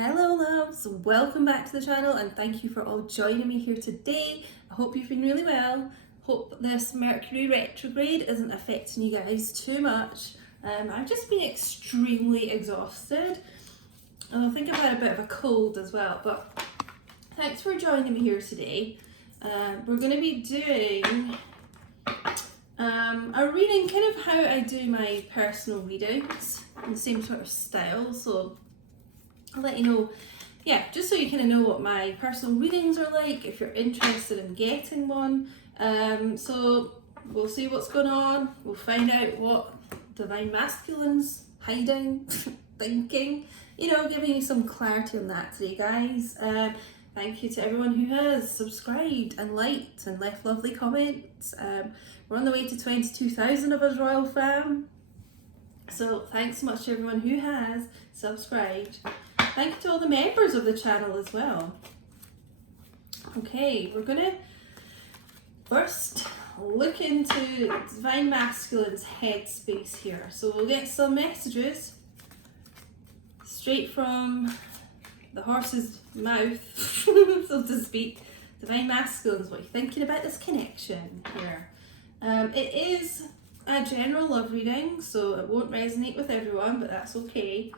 Hello loves, welcome back to the channel and thank you for all joining me here today. I hope you've been really well. Hope this Mercury retrograde isn't affecting you guys too much. I've just been extremely exhausted and I think I've had a bit of a cold as well, but thanks for joining me here today. We're going to be doing a reading, kind of how I do my personal readings in the same sort of style. So I'll let you know, just so you kind of know what my personal readings are like if you're interested in getting one. So we'll see what's going on, we'll find out what Divine Masculine's hiding, thinking, giving you some clarity on that today, guys. Thank you to everyone who has subscribed and liked and left lovely comments. We're on the way to 22,000 of us royal fam. So thanks so much to everyone who has subscribed. Thank you to all the members of the channel as well. Okay, we're gonna first look into Divine Masculine's headspace here. So we'll get some messages straight from the horse's mouth, so to speak. Divine Masculines, what are you thinking about this connection here? It is a general love reading, so it won't resonate with everyone, but that's okay.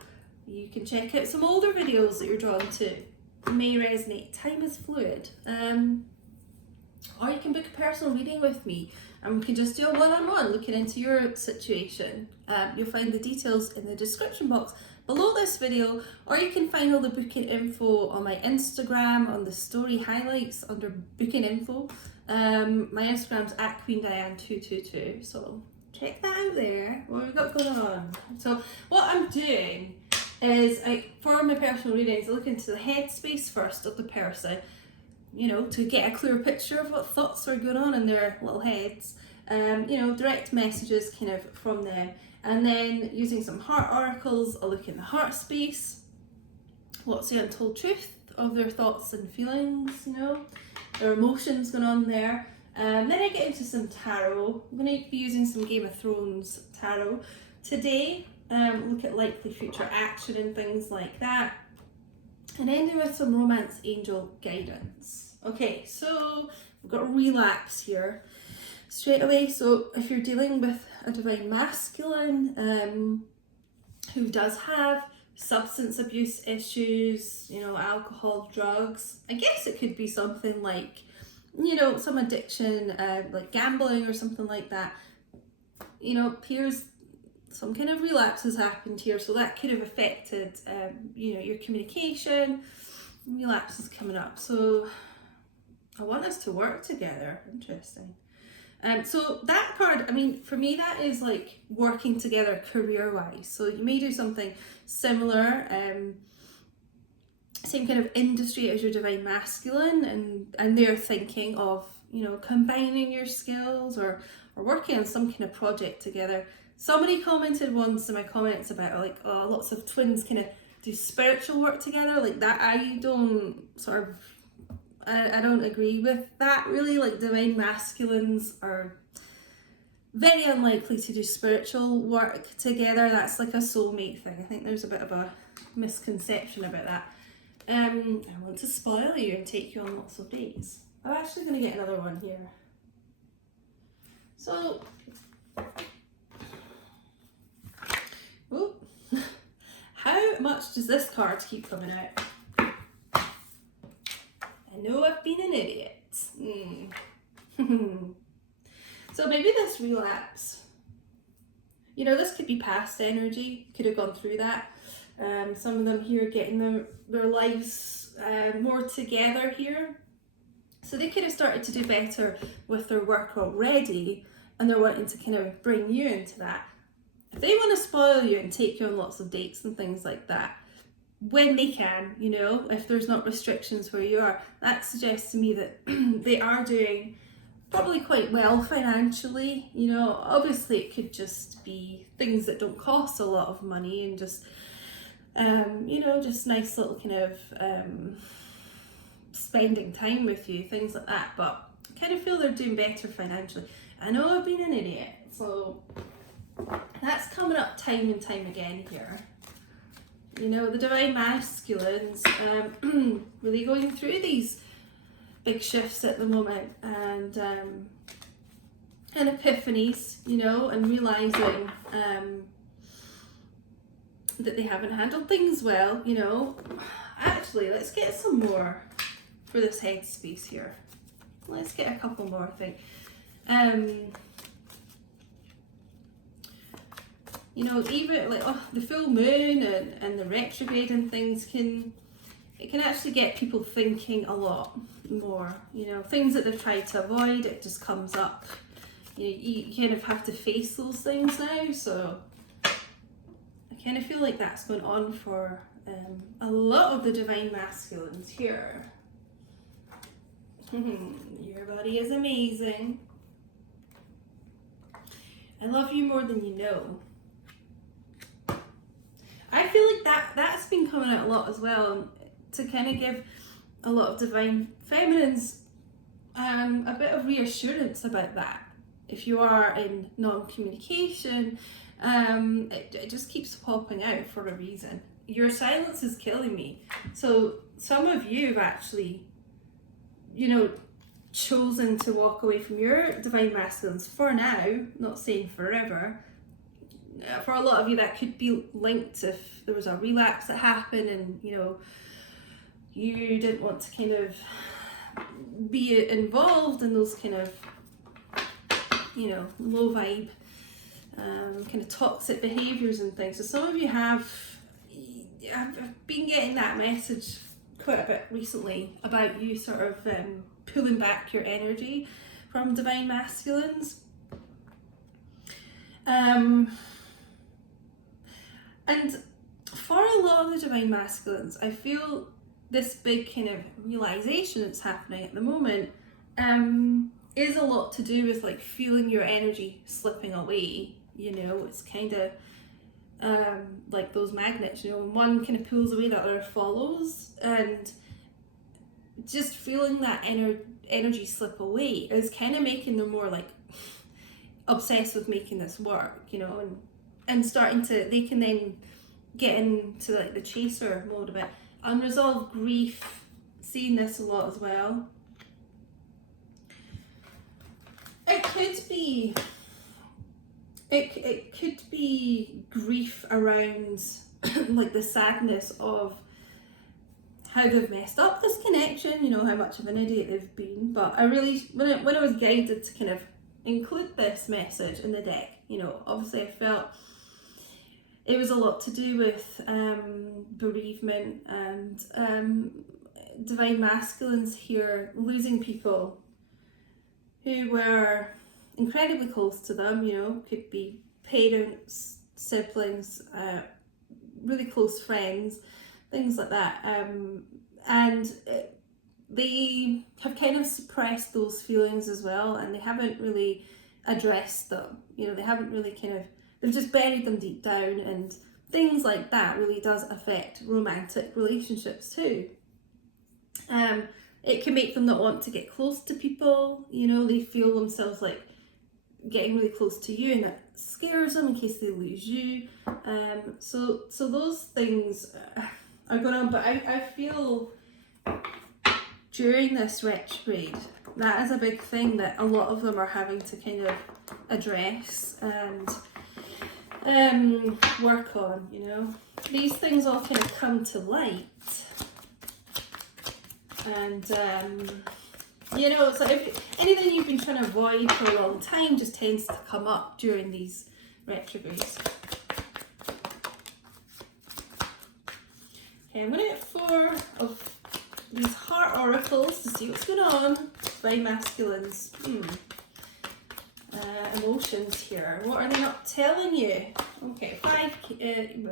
You can check out some older videos that you're drawn to. It may resonate. Time is fluid. Or you can book a personal reading with me and we can just do a one-on-one looking into your situation. You'll find the details in the description box below this video, or you can find all the booking info on my Instagram, on the story highlights under booking info. My Instagram's at QueenDiane222, so check that out there. What we've got going on. So what I'm doing is, for my personal readings, I look into the headspace first of the person, to get a clear picture of what thoughts are going on in their little heads. Direct messages kind of from them. And then using some heart oracles, I'll look in the heart space. What's the untold truth of their thoughts and feelings, their emotions going on there. Then I get into some tarot. I'm going to be using some Game of Thrones tarot today. Look at likely future action and things like that. And ending with some romance angel guidance. Okay, so we've got a relapse here straight away. So if you're dealing with a Divine Masculine who does have substance abuse issues, alcohol, drugs, I guess it could be something like, some addiction, like gambling or something like that. Here's some kind of relapse has happened here, so that could have affected, your communication. Relapse is coming up, so I want us to work together. Interesting. So that card, for me, that is like working together career-wise. So you may do something similar, same kind of industry as your Divine Masculine, and they're thinking of, combining your skills or working on some kind of project together. Somebody commented once in my comments about lots of twins kind of do spiritual work together like that. I don't I don't agree with that really. Like, Divine Masculines are very unlikely to do spiritual work together. That's like a soulmate thing. I think there's a bit of a misconception about that. I want to spoil you and take you on lots of dates. I'm actually going to get another one here. So, how much does this card keep coming out? I know I've been an idiot. So maybe this relapse, this could be past energy, could have gone through that. Some of them here getting their lives more together here. So they could have started to do better with their work already, and they're wanting to kind of bring you into that. If they want to spoil you and take you on lots of dates and things like that, when they can, if there's not restrictions where you are, that suggests to me that they are doing probably quite well financially. Obviously it could just be things that don't cost a lot of money and just, just nice little kind of spending time with you, things like that. But I kind of feel they're doing better financially. I know I've been an idiot, so that's coming up time and time again here. You know, the divine masculines really going through these big shifts at the moment, and epiphanies, you know, and realizing that they haven't handled things well, you know. Actually, let's get some more for this headspace here. Let's get a couple more, I think. You know, even like the full moon and the retrograde and things can actually get people thinking a lot more. You know, things that they've tried to avoid, it just comes up. You know, you kind of have to face those things now. So I kind of feel like that's going on for a lot of the divine masculines here. Your body is amazing. I love you more than you know. I feel like that's been coming out a lot as well, to kind of give a lot of divine feminines a bit of reassurance about that. If you are in non-communication, it just keeps popping out for a reason. Your silence is killing me. So some of you have actually, you know, chosen to walk away from your divine masculines for now, not saying forever. For a lot of you, that could be linked if there was a relapse that happened and, you know, you didn't want to kind of be involved in those kind of, you know, low vibe, kind of toxic behaviours and things. So some of you have been getting that message quite a bit recently about you sort of pulling back your energy from divine masculines. And for a lot of the divine masculines, I feel this big kind of realization that's happening at the moment is a lot to do with like feeling your energy slipping away. You know, it's kind of like those magnets, you know, when one kind of pulls away, the other follows, and just feeling that energy slip away is kind of making them more like obsessed with making this work, you know, and starting to, they can then get into like the chaser mode a bit. Unresolved grief, seeing this a lot as well. It could be grief around like the sadness of how they've messed up this connection, you know, how much of an idiot they've been. But I really, when I was guided to kind of include this message in the deck, you know, obviously I felt it was a lot to do with bereavement and divine masculines here losing people who were incredibly close to them, you know, could be parents, siblings, really close friends, things like that. And they have kind of suppressed those feelings as well, and they haven't really addressed them. You know, they haven't really kind of, they've just buried them deep down, and things like that really does affect romantic relationships too. It can make them not want to get close to people, you know, they feel themselves like getting really close to you, and that scares them in case they lose you. So those things are going on, but I feel during this retrograde, that is a big thing that a lot of them are having to kind of address and work on, you know. These things all kind of come to light, and you know, it's like if anything you've been trying to avoid for a long time just tends to come up during these retrogrades. Okay, I'm going to get 4 of these heart oracles to see what's going on by masculines. Emotions here. What are they not telling you? Okay, 5 came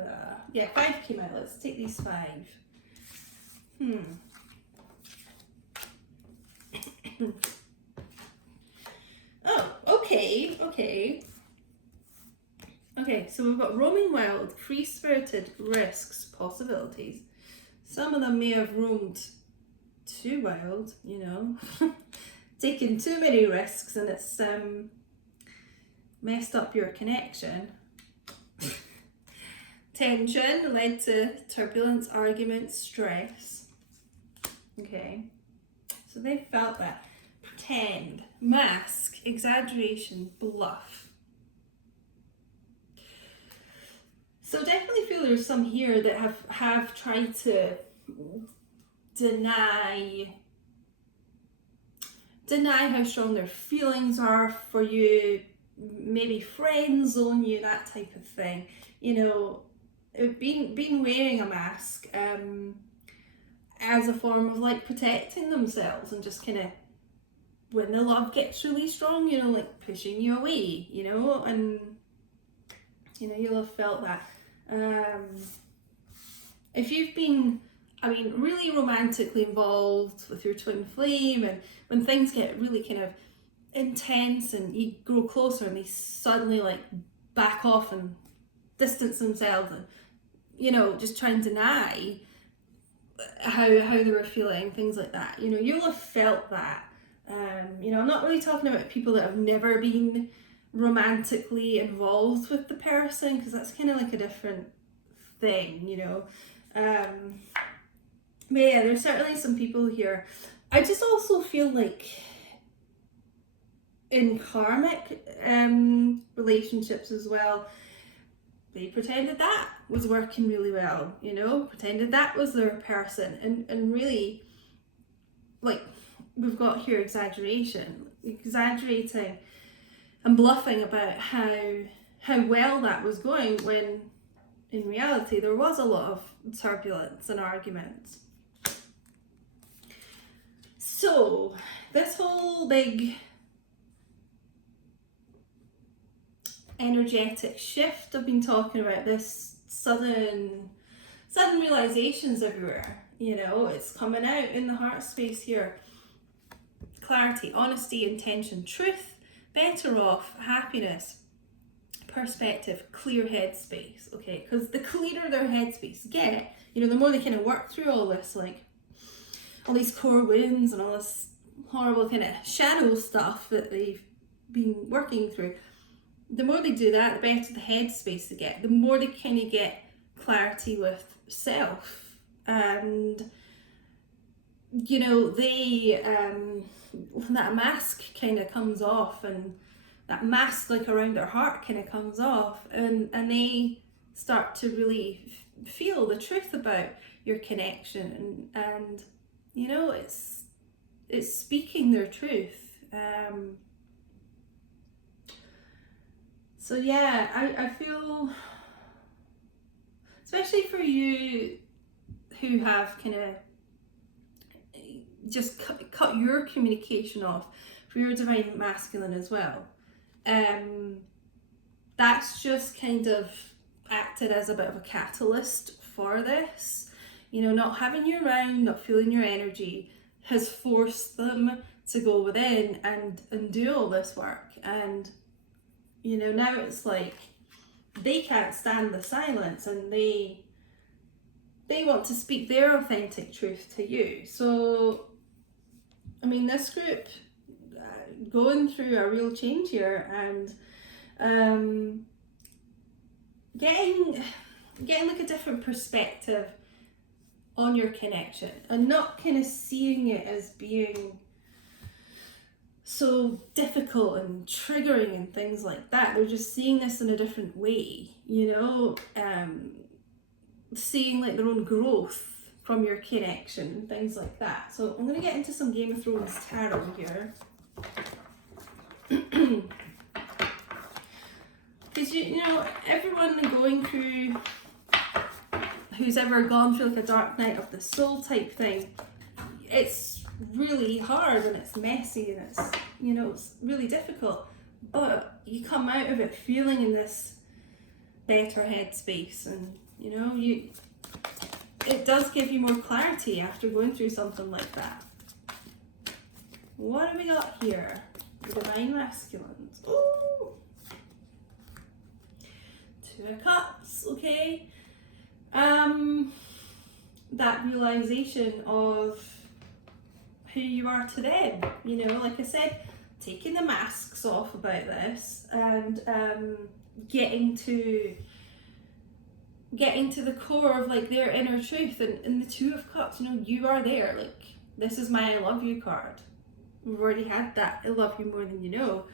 out. Let's take these 5. Oh, okay. Okay, so we've got roaming wild, free-spirited, risks, possibilities. Some of them may have roamed too wild, you know, taken too many risks, and it's messed up your connection. tension led to turbulence, arguments, stress. Okay, so they felt that. Pretend, mask, exaggeration, bluff. So definitely feel there's some here that have tried to deny how strong their feelings are for you, maybe friend zone you, that type of thing. You know, being wearing a mask as a form of like protecting themselves, and just kind of, when the love gets really strong, you know, like pushing you away, you know, and you know, you'll have felt that. If you've been, I mean, really romantically involved with your twin flame, and when things get really kind of intense and you grow closer and they suddenly like back off and distance themselves, and you know, just try and deny how they were feeling, things like that, you know, you'll have felt that. You know, I'm not really talking about people that have never been romantically involved with the person, because that's kind of like a different thing, you know. But yeah, there's certainly some people here. I just also feel like in karmic relationships as well, they pretended that was working really well, you know, pretended that was their person, and really, like, we've got here exaggerating and bluffing about how well that was going, when in reality there was a lot of turbulence and arguments. So this whole big energetic shift I've been talking about, this sudden realizations everywhere, you know, it's coming out in the heart space here. Clarity, honesty, intention, truth, better off, happiness, perspective, clear headspace. Okay, because the clearer their headspace get, you know, the more they kind of work through all this, like all these core wounds and all this horrible kind of shadow stuff that they've been working through, the more they do that, the better the headspace they get, the more they kind of get clarity with self, and you know, they that mask kind of comes off, and that mask like around their heart kind of comes off, and they start to really feel the truth about your connection, and you know, it's speaking their truth. So yeah, I feel, especially for you who have kind of just cut your communication off for your divine masculine as well, that's just kind of acted as a bit of a catalyst for this. You know, not having you around, not feeling your energy, has forced them to go within and do all this work. And you know, now it's like they can't stand the silence, and they want to speak their authentic truth to you. So I mean, this group going through a real change here, and getting like a different perspective on your connection, and not kind of seeing it as being so difficult and triggering and things like that. They're just seeing this in a different way, you know, seeing like their own growth from your connection and things like that. So I'm going to get into some Game of Thrones tarot here. Because you know, everyone going through, who's ever gone through like a dark night of the soul type thing, it's really hard and it's messy and it's, you know, it's really difficult, but you come out of it feeling in this better headspace, and you know, it does give you more clarity after going through something like that. What have we got here? The Divine Masculines. Ooh! Two of Cups, okay. That realization of who you are to them, you know, like I said, taking the masks off about this, and getting to getting to the core of like their inner truth. And the Two of Cups, you know, you are there. Like, this is my I love you card. We've already had that. I love you more than you know.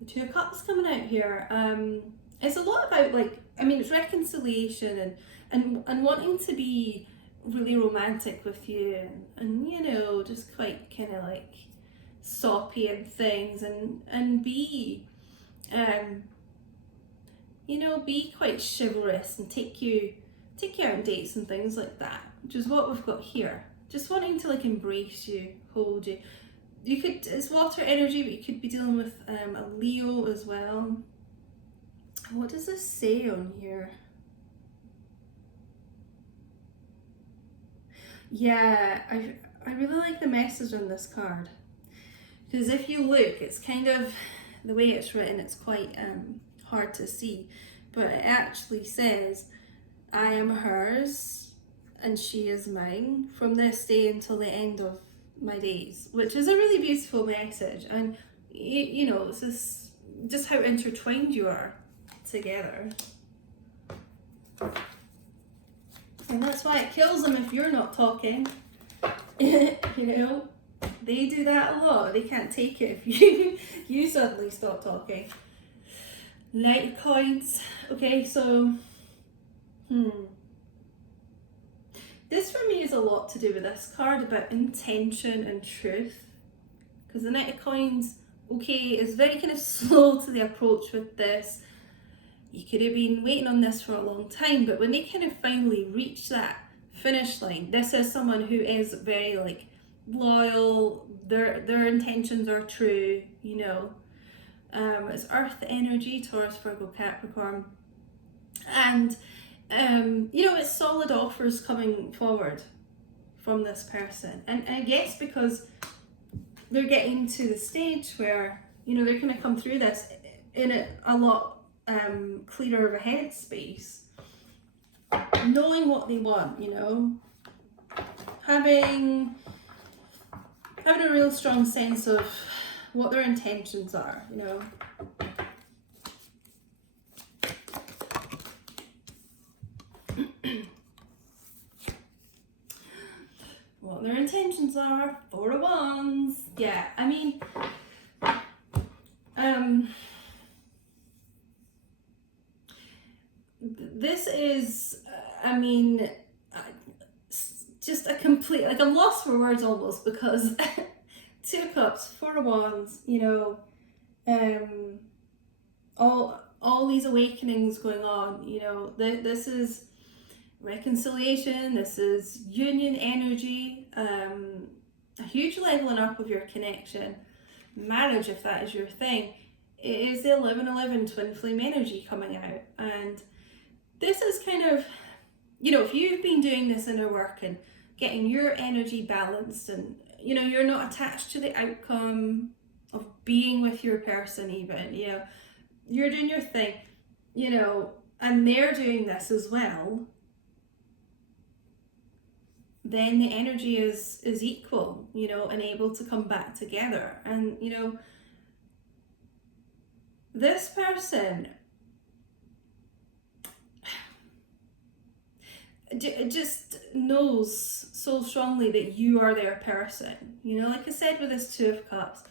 The Two of Cups coming out here. It's a lot about, like, I mean, it's reconciliation and wanting to be really romantic with you, and you know, just quite kind of like soppy and things, and be you know, be quite chivalrous and take you out on dates and things like that, which is what we've got here. Just wanting to like embrace you, hold you. You could, it's water energy, but you could be dealing with a Leo as well. What does this say on here? Yeah, I really like the message on this card, because if you look, it's kind of, the way it's written, it's quite hard to see, but it actually says, I am hers and she is mine from this day until the end of my days, which is a really beautiful message. And you know, it's just how intertwined you are together, and that's why it kills them if you're not talking. You know, they do that a lot. They can't take it if you suddenly stop talking. Knight of Coins. Okay, so this for me is a lot to do with this card, about intention and truth, because the Knight of Coins, okay, is very kind of slow to the approach with this. You could have been waiting on this for a long time, but when they kind of finally reach that finish line, this is someone who is very like loyal, their intentions are true, you know. It's earth energy, Taurus, Virgo, Capricorn, and you know, it's solid offers coming forward from this person, and I guess because they're getting to the stage where, you know, they're going to come through this in a lot clearer of a headspace, knowing what they want, you know, having a real strong sense of what their intentions are, you know. What their intentions are. Four of Wands. Yeah, I mean, this is, I mean, just a complete, like, I'm lost for words almost, because Two of Cups, Four of Wands, you know, all these awakenings going on, you know, this is reconciliation, this is union energy, a huge leveling up of your connection, marriage if that is your thing. It is the 11-11 twin flame energy coming out, and this is kind of, you know, if you've been doing this inner work and getting your energy balanced, and you know, you're not attached to the outcome of being with your person, even, you know, you're doing your thing, you know, and they're doing this as well, then the energy is equal, you know, and able to come back together. And you know, this person just knows so strongly that you are their person, you know, like I said with this Two of Cups,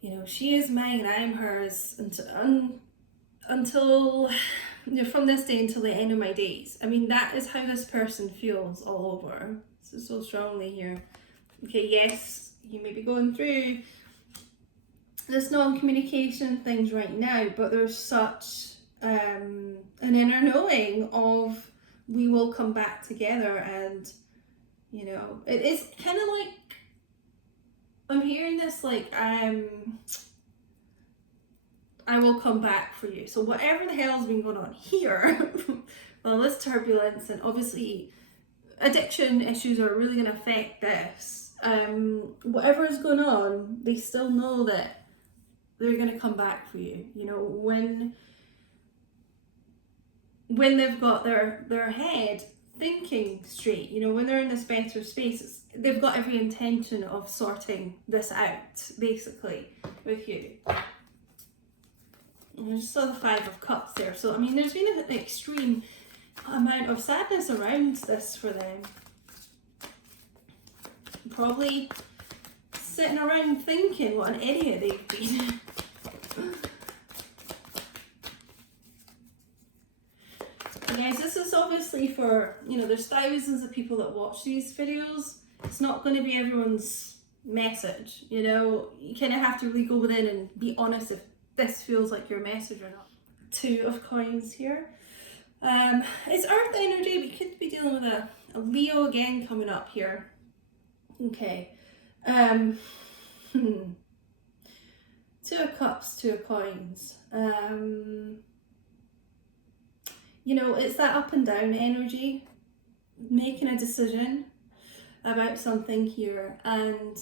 you know, she is mine, I am hers, until you know, from this day until the end of my days. I mean, that is how this person feels all over, so strongly here. Okay, yes, you may be going through this non-communication things right now, but there's such an inner knowing of, we will come back together. And you know, it is kind of like, I'm hearing this like, I will come back for you. So whatever the hell's been going on here, well, this turbulence, and obviously addiction issues are really going to affect this. Whatever is going on, they still know that they're going to come back for you. You know, when they've got their head thinking straight, you know, when they're in this better space, they've got every intention of sorting this out, basically, with you. I just saw the Five of Cups there. So, I mean, there's been an extreme amount of sadness around this for them. Probably sitting around thinking what an idiot they've been. Guys, this is obviously for, you know, there's thousands of people that watch these videos. It's not going to be everyone's message, you know. You kind of have to really go within and be honest if this feels like your message or not. Two of Coins here. It's Earth energy, but you could be dealing with a Leo again coming up here. Okay. Two of Cups, Two of Coins. You know, it's that up and down energy, making a decision about something here, and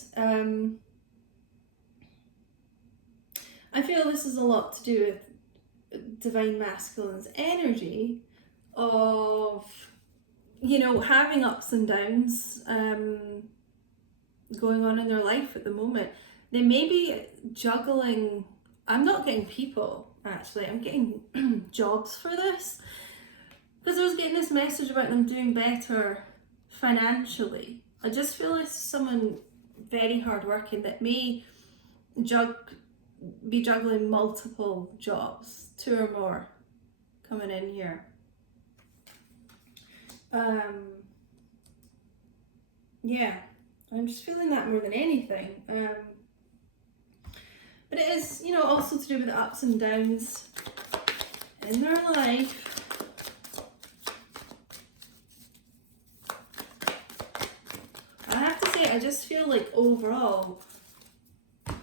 I feel this is a lot to do with Divine Masculine's energy of, you know, having ups and downs going on in their life at the moment. They may be juggling, I'm not getting people actually, I'm getting jobs for this, because I was getting this message about them doing better financially. I just feel like someone very hardworking that may be juggling multiple jobs, 2 or more coming in here. Yeah, I'm just feeling that more than anything. But it is, you know, also to do with the ups and downs in their life. I have to say, I just feel like overall,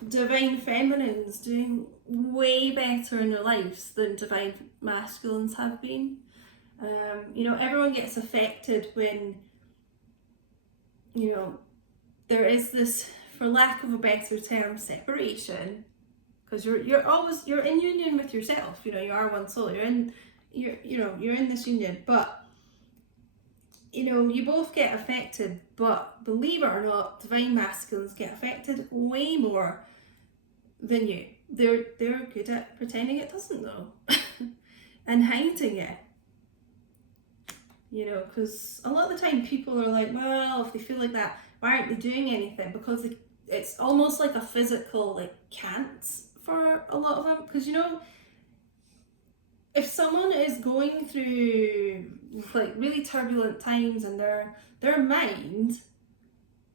Divine Feminines doing way better in their lives than Divine Masculines have been. You know, everyone gets affected when, you know, there is this, for lack of a better term, separation, because you're in union with yourself. You know, you are one soul. You're in this union, but you know, you both get affected. But believe it or not, Divine Masculines get affected way more than you. They're good at pretending it doesn't though, and hiding it. You know, because a lot of the time people are like, well, if they feel like that, why aren't they doing anything? Because it's almost like a physical, like, can't for a lot of them. Because, you know, if someone is going through like really turbulent times and their mind,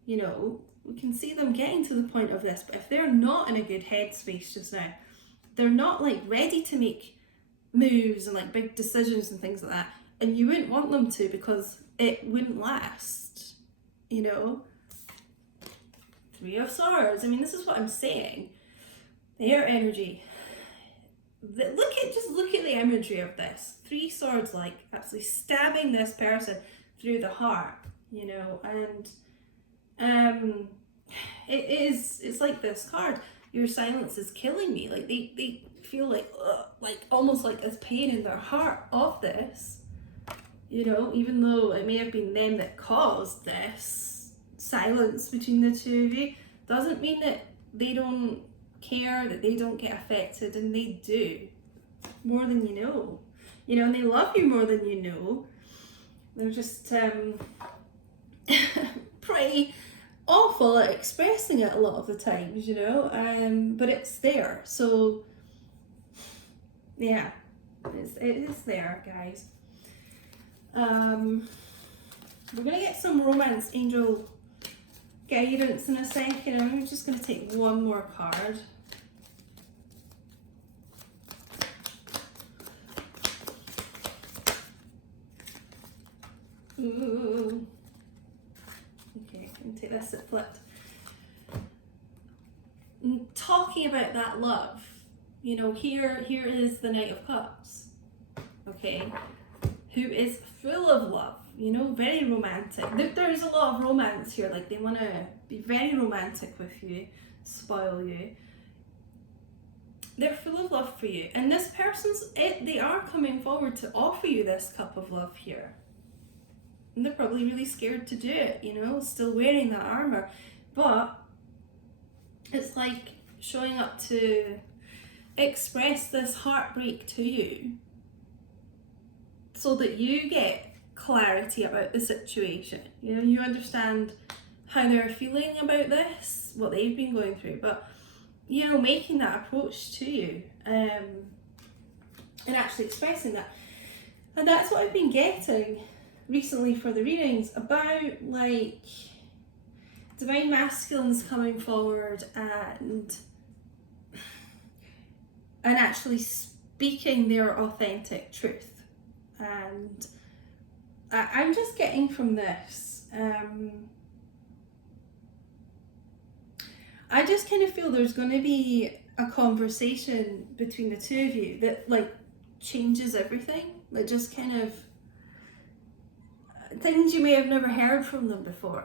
you know, we can see them getting to the point of this, but if they're not in a good headspace just now, they're not like ready to make moves and like big decisions and things like that, and you wouldn't want them to, because it wouldn't last, you know. Three of Swords. I mean, this is what I'm saying. The air energy. Look at the imagery of this. 3 swords, like absolutely stabbing this person through the heart, you know, and it's like this card. Your silence is killing me. Like they feel like almost like this pain in their heart of this, you know, even though it may have been them that caused this silence between the two of you, doesn't mean that they don't care, that they don't get affected, and they do, more than you know, and they love you more than you know. They're just pretty awful at expressing it a lot of the times, you know, but it's there. So yeah, it is there, guys. We're gonna get some romance angel guidance in a second. I'm just gonna take one more card. Ooh. Okay, I'm gonna take this at flipped. Talking about that love, you know, here is the Knight of Cups, okay, who is full of love, you know, very romantic. There's a lot of romance here, like they want to be very romantic with you, spoil you. They're full of love for you, and this they are coming forward to offer you this cup of love here. And they're probably really scared to do it, you know, still wearing that armor. But it's like showing up to express this heartbreak to you so that you get clarity about the situation. You know, you understand how they're feeling about this, what they've been going through, but you know, making that approach to you, and actually expressing that. And that's what I've been getting recently for the readings, about like divine masculines coming forward and actually speaking their authentic truth. And I'm just getting from this, I just kind of feel there's going to be a conversation between the two of you that like changes everything. Like just kind of things you may have never heard from them before.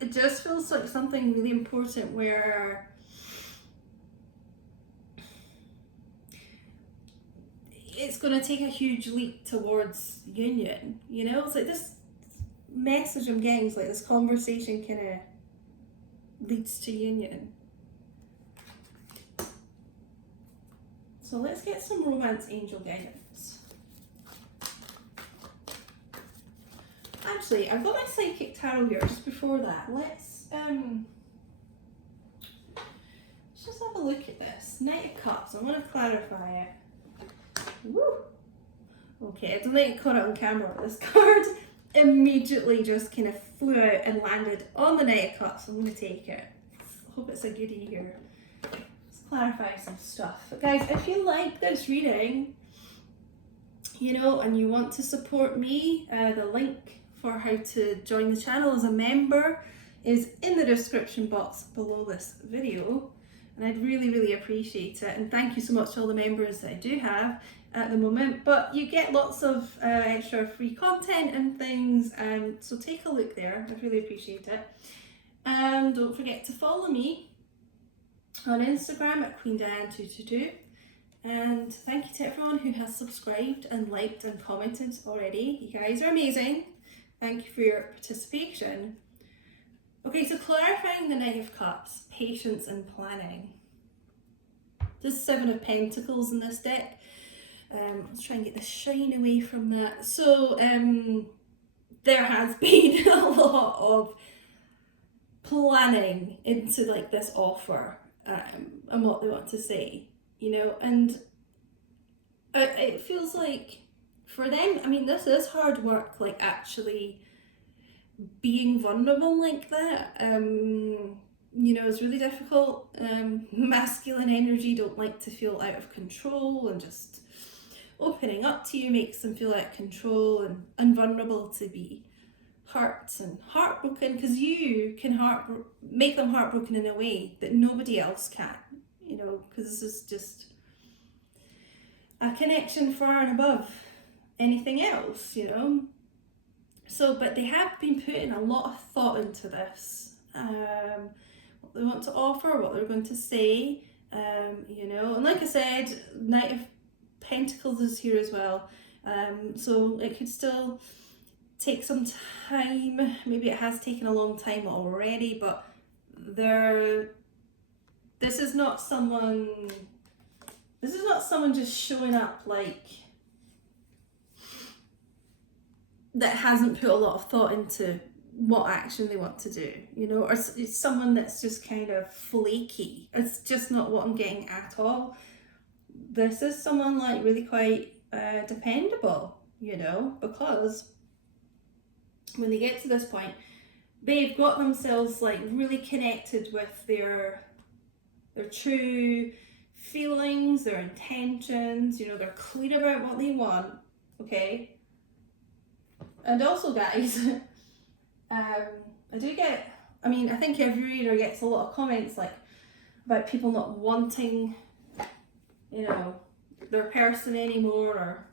It just feels like something really important where it's going to take a huge leap towards union. You know, it's like this message I'm getting is like this conversation kind of leads to union. So let's get some romance angel guidance. Actually, I've got my psychic tarot here. Just before that, let's just have a look at this. Knight of Cups. I want to clarify it. Woo! Okay, I don't think I caught it on camera. This card immediately just kind of flew out and landed on the Knight of Cups. I'm going to take it. I hope it's a goodie here. Let's clarify some stuff. But guys, if you like this reading, you know, and you want to support me, the link for how to join the channel as a member is in the description box below this video. And I'd really, really appreciate it. And thank you so much to all the members that I do have at the moment. But you get lots of extra free content and things. So take a look there. I'd really appreciate it. And don't forget to follow me on Instagram at QueenDiane222. And thank you to everyone who has subscribed and liked and commented already. You guys are amazing. Thank you for your participation. Okay, so clarifying the Knight of Cups, patience and planning. There's 7 of Pentacles in this deck. Let's try and get the shine away from that. So there has been a lot of planning into like this offer and what they want to say, you know, and it feels like for them, I mean, this is hard work, like actually being vulnerable like that, you know, is really difficult. Masculine energy don't like to feel out of control, and just opening up to you makes them feel out of control and vulnerable to be hurt and heartbroken, because you can make them heartbroken in a way that nobody else can, you know, because this is just a connection far and above anything else, you know. So, but they have been putting a lot of thought into this, what they want to offer, what they're going to say, you know, and like I said, Knight of Pentacles is here as well, so it could still take some time. Maybe it has taken a long time already, but this is not someone just showing up like that hasn't put a lot of thought into what action they want to do, you know, or it's someone that's just kind of flaky. It's just not what I'm getting at all. This is someone like really quite dependable, you know, because when they get to this point, they've got themselves like really connected with their true feelings, their intentions, you know, they're clear about what they want, okay? And also, guys, I think every reader gets a lot of comments like about people not wanting, you know, their person anymore,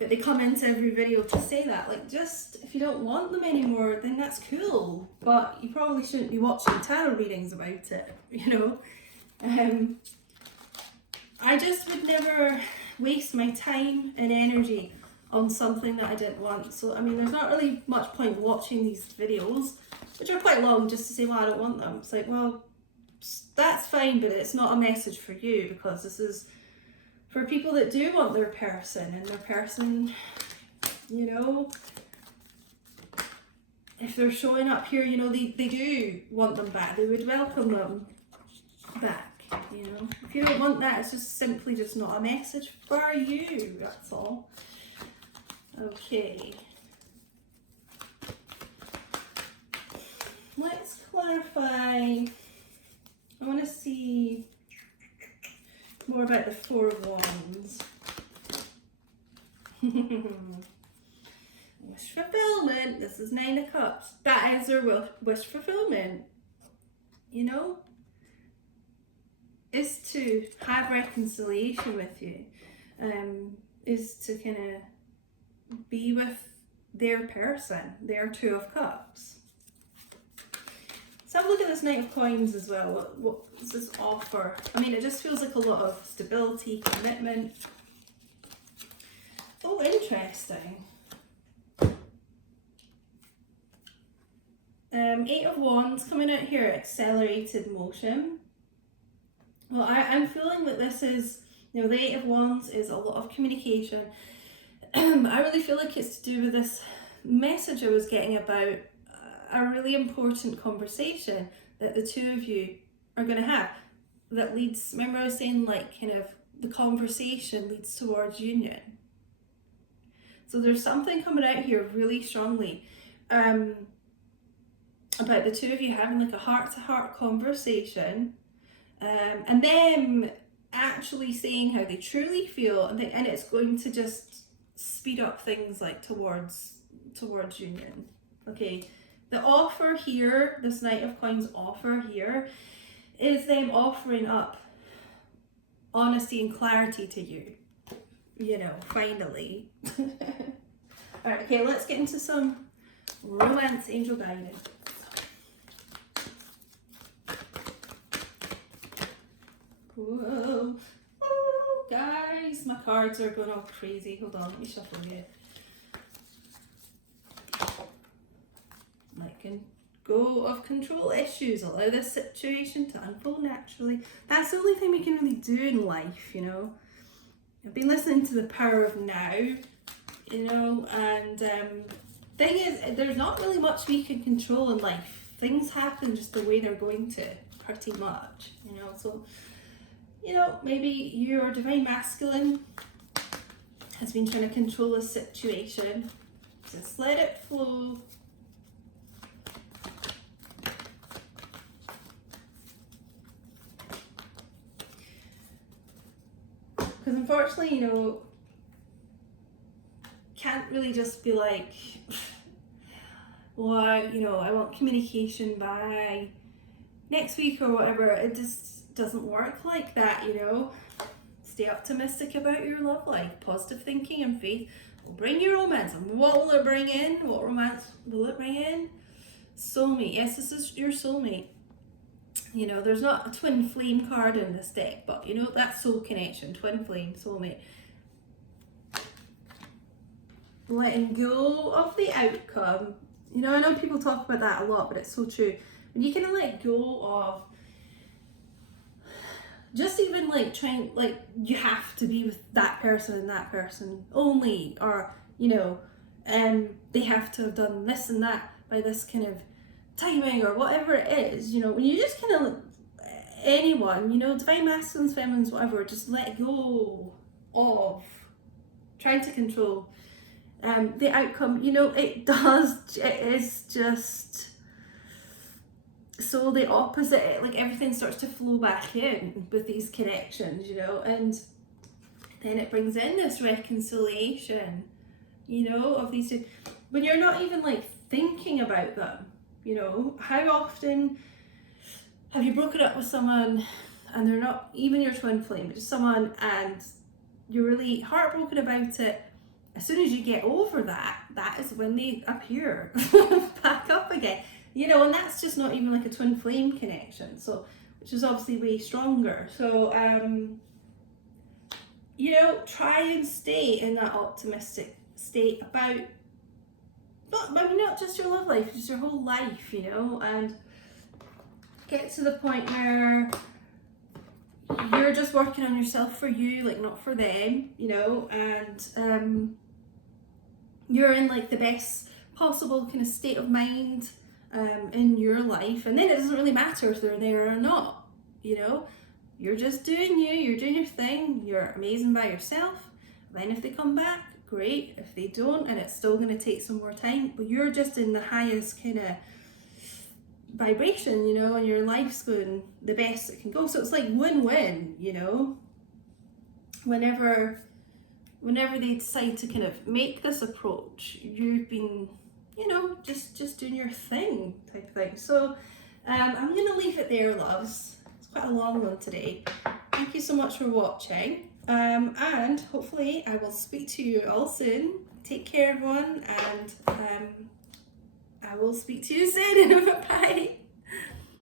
but they come into every video to say that. Like, just, if you don't want them anymore, then that's cool, but you probably shouldn't be watching tarot readings about it, you know. I just would never waste my time and energy on something that I didn't want. So I mean, there's not really much point watching these videos, which are quite long, just to say, well, I don't want them. It's like, well, that's fine, but it's not a message for you, because this is for people that do want their person, and their person, you know, if they're showing up here, you know, they do want them back. They would welcome them back, you know. If you don't want that, it's just simply just not a message for you, that's all. Okay. Let's clarify. I want to see more about the Four of Wands. Wish fulfillment. This is Nine of Cups. That is their wish fulfillment. You know, is to have reconciliation with you. Is to kind of be with their person, their Two of Cups. Let's have a look at this Knight of Coins as well. What does this offer? I mean, it just feels like a lot of stability, commitment. Oh, interesting. Eight of Wands coming out here, accelerated motion. Well, I'm feeling that this is, you know, the Eight of Wands is a lot of communication. I really feel like it's to do with this message I was getting about a really important conversation that the two of you are going to have that leads, remember I was saying, like, kind of the conversation leads towards union. So there's something coming out here really strongly about the two of you having like a heart-to-heart conversation, and them actually saying how they truly feel, and it's going to just speed up things like towards union. Okay, the offer here, this Knight of Coins offer here, is them offering up honesty and clarity to you, you know, finally. Alright, okay, let's get into some romance angel guidance. Whoa, oh, guys, my cards are going all crazy. Hold on, let me shuffle you. Letting go of control issues. Allow this situation to unfold naturally. That's the only thing we can really do in life, you know. I've been listening to The Power of Now, you know, and thing is, there's not really much we can control in life. Things happen just the way they're going to, pretty much, you know. So, you know, maybe your divine masculine has been trying to control a situation. Just let it flow. Because unfortunately, you know, can't really just be like, well, you know, I want communication by next week or whatever. It just doesn't work like that, you know. Stay optimistic about your love life. Positive thinking and faith will bring you romance. And what will it bring in? What romance will it bring in? Soulmate. Yes, this is your soulmate. You know, there's not a twin flame card in this deck, but you know, that soul connection, twin flame, soulmate. Letting go of the outcome. You know, I know people talk about that a lot, but it's so true. When you kind of let go of just even like trying, like, you have to be with that person and that person only, or, you know, they have to have done this and that by this kind of timing or whatever it is, you know, when you just kind of, anyone, you know, divine masculines, feminines, whatever, just let go of trying to control the outcome. You know, it is just so the opposite. Like, everything starts to flow back in with these connections, you know, and then it brings in this reconciliation, you know, of these two, when you're not even like thinking about them. You know, how often have you broken up with someone and they're not even your twin flame, but just someone, and you're really heartbroken about it? As soon as you get over that, that is when they appear back up again. You know, and that's just not even like a twin flame connection, so, which is obviously way stronger. So, you know, try and stay in that optimistic state about, not just your love life, just your whole life, you know. And get to the point where you're just working on yourself for you, like not for them, you know, and you're in like the best possible kind of state of mind in your life, and then it doesn't really matter if they're there or not, you know. You're just doing you, you're doing your thing, you're amazing by yourself. Then if they come back, great. If they don't, and it's still going to take some more time, but you're just in the highest kind of vibration, you know, and your life's going the best it can go. So it's like win-win, you know. Whenever they decide to kind of make this approach, you've been, you know, just doing your thing type thing. So I'm going to leave it there, loves. It's quite a long one today. Thank you so much for watching, and hopefully I will speak to you all soon. Take care, everyone, and I will speak to you soon. Bye.